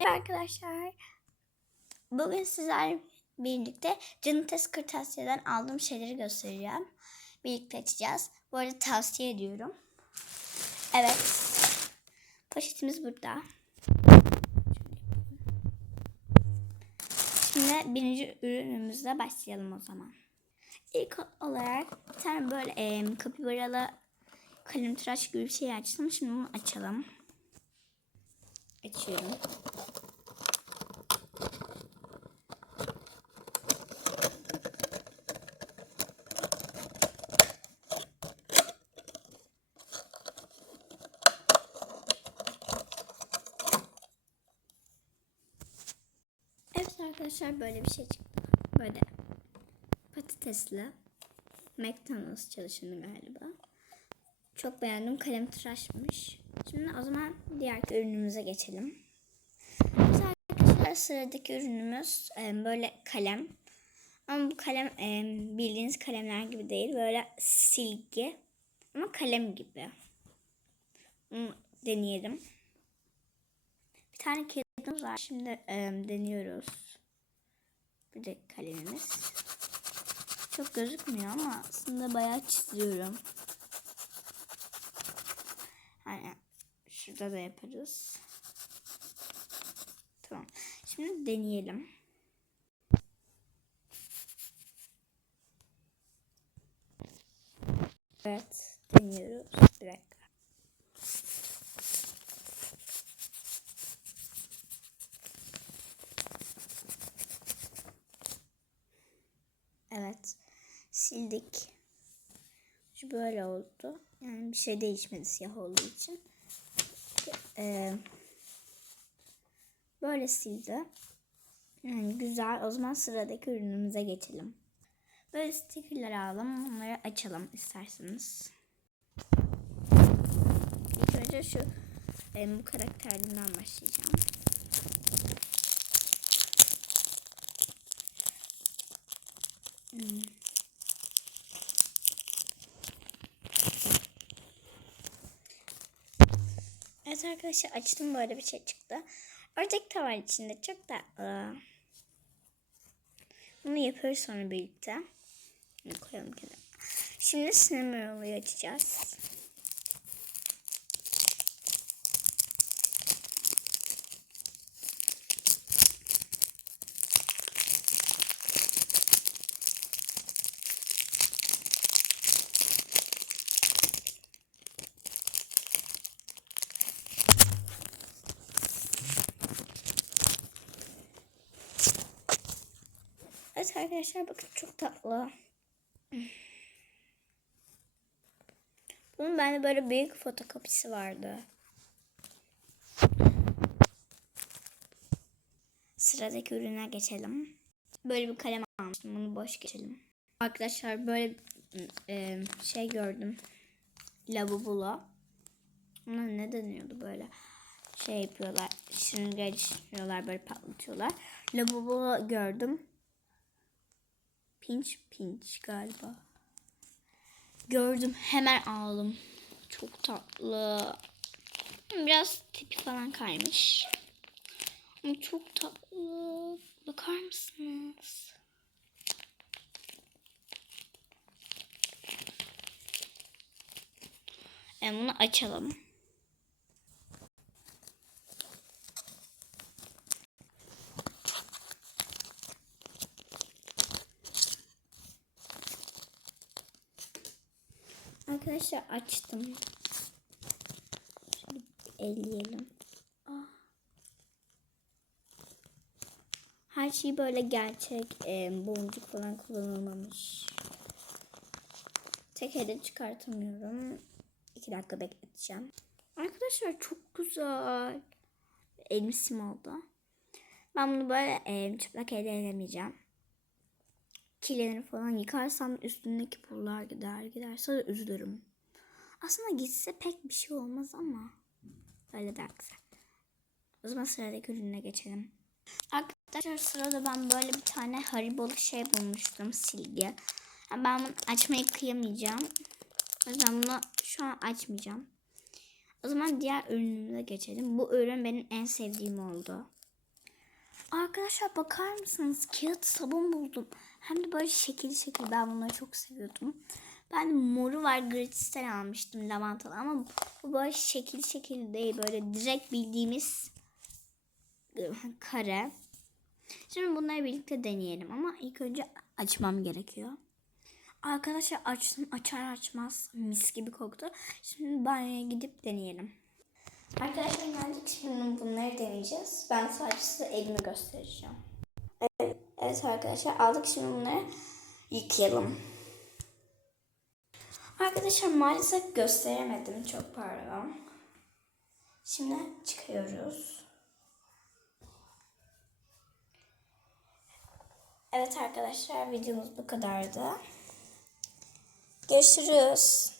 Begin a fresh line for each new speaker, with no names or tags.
Merhaba arkadaşlar. Bugün sizlerle birlikte Canites Kırtasiye'den aldığım şeyleri göstereceğim. Birlikte açacağız. Bu arada tavsiye ediyorum. Evet. Poşetimiz burada. Şimdi birinci ürünümüzle başlayalım o zaman. İlk olarak bir tane böyle e, kapibaralı kalem tıraş gibi bir şey açtım. Şimdi bunu açalım. Açıyorum. Evet arkadaşlar böyle bir şey çıktı. Böyle patatesli McDonald's çalışanı galiba. Çok beğendim. Kalem tıraşmış. Şimdi o zaman diğer ürünümüze geçelim. Arkadaşlar sıradaki ürünümüz e, böyle kalem. Ama bu kalem e, bildiğiniz kalemler gibi değil. Böyle silgi. Ama kalem gibi. Bunu deneyelim. Bir tane kedimiz var. Şimdi e, deniyoruz. Bir de kalemimiz. Çok gözükmüyor ama aslında bayağı çiziyorum. Aynen. Şurada da yaparız. Tamam. Şimdi deneyelim. Evet. Deniyoruz. Bir dakika. Evet. Sildik. Şu böyle oldu. Yani bir şey değişmedi siyah olduğu için. Ee, böyle sildi. Yani güzel. O zaman sıradaki ürünümüze geçelim. Böyle stickerler aldım. Onları açalım isterseniz. İlk önce şu e, bu karakterden başlayacağım. Hmm. Evet arkadaşlar açtım böyle bir şey çıktı. Ördek de içinde çok tatlı. Bunu yapıyoruz sonra birlikte. Koyalım kenara. Şimdi sinema yolu açacağız. Evet arkadaşlar bakın çok tatlı. Bunun bende böyle büyük fotokopisi vardı. Sıradaki ürüne geçelim. Böyle bir kalem almıştım. Bunu boş geçelim. Arkadaşlar böyle e, şey gördüm. Lavabolo. Buna ne deniyordu böyle? Şey yapıyorlar. Şırınga geçiriyorlar böyle patlatıyorlar. Lavabolo gördüm. Pinch pinch galiba. Gördüm hemen aldım. Çok tatlı. Biraz tipi falan kaymış. Ama çok tatlı. Bakar mısınız? Yani bunu açalım. Arkadaşlar açtım. Şöyle elleyelim. Ah. Her şey böyle gerçek. E, boncuk falan kullanılmamış. Tek elle çıkartamıyorum. İki dakika bekleteceğim. Arkadaşlar çok güzel. Elim sim oldu. Ben bunu böyle e, çıplak elle elemeyeceğim kirlenir falan yıkarsam üstündeki pullar gider. Giderse de üzülürüm. Aslında gitse pek bir şey olmaz ama böyle daha. O zaman sıradaki ürüne geçelim. Arkadaşlar sırada ben böyle bir tane haribolu şey bulmuştum silgi. Yani ben bunu açmayı kıyamayacağım. O yüzden bunu şu an açmayacağım. O zaman diğer ürünümüze geçelim. Bu ürün benim en sevdiğim oldu. Arkadaşlar bakar mısınız? Kağıt sabun buldum. Hem de böyle şekil şekil. Ben bunları çok seviyordum. Ben moru var gratisten almıştım lavantalı ama bu böyle şekil şekil değil. Böyle direkt bildiğimiz e, kare. Şimdi bunları birlikte deneyelim ama ilk önce açmam gerekiyor. Arkadaşlar açtım açar açmaz mis gibi koktu. Şimdi banyoya gidip deneyelim. Arkadaşlar geldik şimdi bunları deneyeceğiz. Ben sadece size elimi göstereceğim. Evet, arkadaşlar aldık şimdi bunları yıkayalım. Arkadaşlar maalesef gösteremedim çok pardon. Şimdi çıkıyoruz. Evet arkadaşlar videomuz bu kadardı. Görüşürüz.